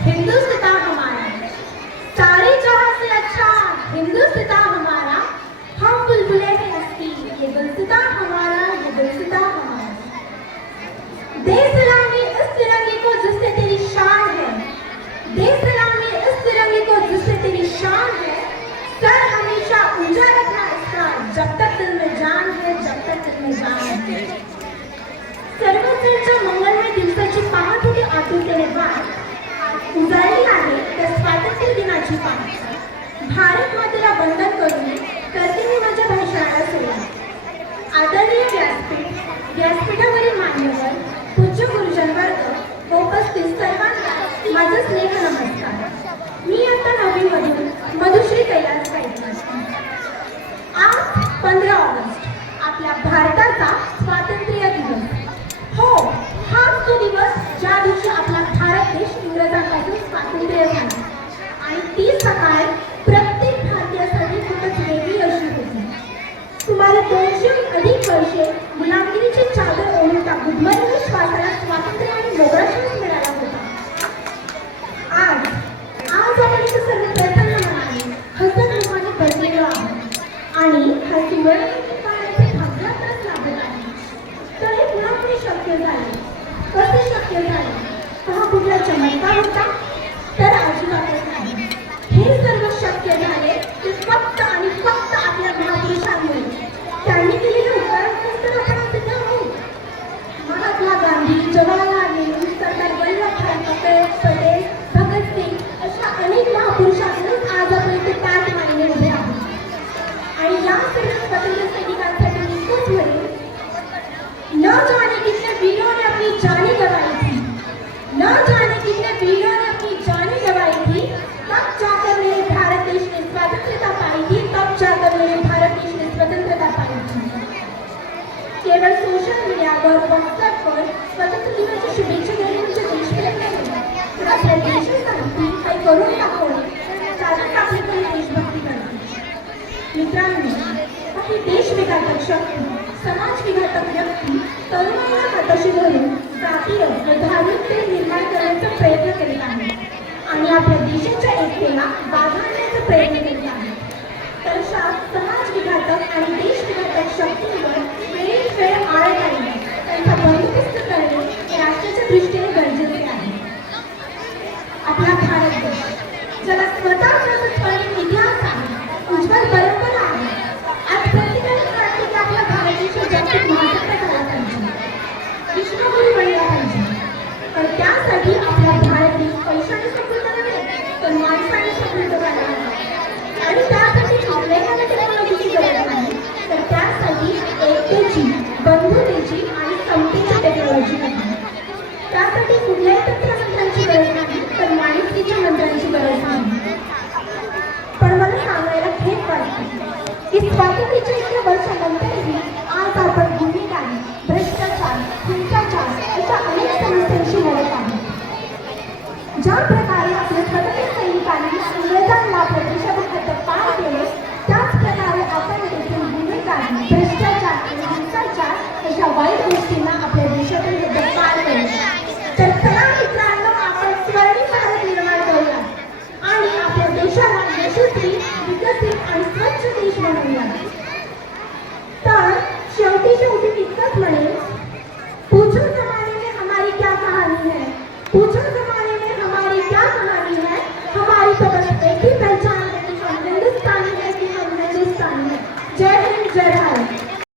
हिंदुस्तान हमारा, सारे जहां से अच्छा हिंदुस्तान हमारा, हम बुलबुलें हैं इसकी, ये गुलसितां हमारा, ये गुलसितां हमारा। दे सलामी इस तिरंगे को जिससे तेरी शान है, दे सलामी इस तिरंगे को जिससे तेरी शान है, सर हमेशा ऊंचा रखना इसका, जब तक दिल में जान है, जब तक दिल में जान है। सर्वश्रेष्ठ मंगलमय दिवसाची पाहत होती आतुरतेने वाट, उजाळली आहे त्या स्वातंत्र्य दिनाची पाठ। भारत मातेला वंदन करून करते मी माझ्या भाषणाला सुरुवात। आदरणीय व्यासपीठावरील मान्यवर, पूज्य गुरुजन वर्ग व उपस्थित सर्वांना माझा स्नेह नमस्कार। मी आता 9वी मधून मधुश्री कैलास पाटील। आज 15 ऑगस्ट आपल्या भारताचा स्वातंत्र्य दिवस। हो, हाच तो दिवस ज्या दिवशी आपला भारत देश इंग्रजांपासून स्वातंत्र्य झाला आणि ती सकाळ प्रत्येक भारतीयासाठी खूपच वेगळी अशी होती। सुमारे 200 अधिक वर्षे गुलामगिरीची चादर ओढून टाकून गुदमरलेल्या श्वासाला स्वातंत्र्य आणि मोकळा श्वास मिळाला होता। आज आपण इथे सर्व प्रसन्न मनाने हसत मुखाने बसलेलो आहोत आणि हा सुवर्ण पाण्याचे भाग्य आपल्यास लाभत आहे। तर हे पुन्हा पुढे शक्य झाले, कसे शक्य झाले? हा कुठला चमत्कार होता? तर अजिबातच नाही। हे सर्व शक्य झाले ते फक्त आणि फक्त आपल्या महापुरुषांमुळे। त्यांनी केलेले उपकार तर आपण सिद्ध आहोत। महात्मा गांधी, जवाहरलाल नेहरू, सरदार वल्लभभाई पटेल, भगत सिंग अशा अनेक महापुरुषांकडून आज आपण इथे ताट मांडले उभे आहोत। आणि या सर्व स्वतंत्र सैनिकांसाठी मी खूप म्हणेन, न जाने कितने वीरों ने अपनी जानें गंवाई थी, न जाने कितने वीरों ने अपनी जानें गंवाई थी, तब जाकर मेरे भारत देश ने स्वतंत्रता पाई थी, तब जाकर मेरे भारत देश ने स्वतंत्रता पाई थी। केवळ सोशल मीडियावर, व्हॉट्सअपवर स्वतंत्र दिनाची शुभेच्छा देणे म्हणजे देशप्रेम नाही, तर आपल्या देशासाठी काही करून दाखवणे त्यातच आपली काही देशभक्ती करते। मित्रांनो, काही देशविघातक शक्ती, समाज विघातक व्यक्ती तरुणांना हाताशी धरून जातीय व धार्मिक तेढ निर्माण करण्याचा प्रयत्न करीत आहेत आणि आपल्या देशाच्या एकतेला बाधा आणण्याचा प्रयत्न करीत आहेत। तर अशा समाज विघातक आणि देश विघातक शक्तींवर वेळेत वेळ आळा घालणे, त्यांचा बंदोबस्त करणे हे राष्ट्राच्या दृष्टीने गरजेचे आहे। आपला भारत देश, ज्याला स्वतःचा स्वर्णिम इतिहास आहे, उज्ज्वल परंपरा आहे, आज प्रत्येकाने वाटते की आपला भारत देश जागतिक महासत्ता झाला पाहिजे, विश्वगुरू बनला पाहिजे। पण त्यासाठी आपला भारत देश पैशाने समृद्ध नव्हे, तर माणसाने समृद्ध झाला आहे। आणि त्यासाठी आपल्याला टेक्नॉलॉजीची गरज नाही, तर त्यासाठी एकतेची, बंधुतेची आणि समतेची टेक्नॉलॉजी आहे। त्यासाठी कुठल्याही तंत्रज्ञानाची गरज नाही, तर माणुसकीच्या मंत्रांची गरज नाही। पण मला सांगायला खेद वाटते की स्वातंत्र्याच्या इतक्या वर्षानंतरही आज आपण गुन्हेगारी, भ्रष्टाचार, हिंसाचार अशा अनेक समस्यांशी लढत आहोत। ज्या प्रकारे आपल्या स्वतंत्र सैनिकांनी इंग्रजांना प्रदेशाबाहेर पार केले, त्याच प्रकारे आपण देखील गुन्हेगारी, भ्रष्टाचार आणि हिंसाचार अशा वाईट गोष्टींना आपल्या देशातून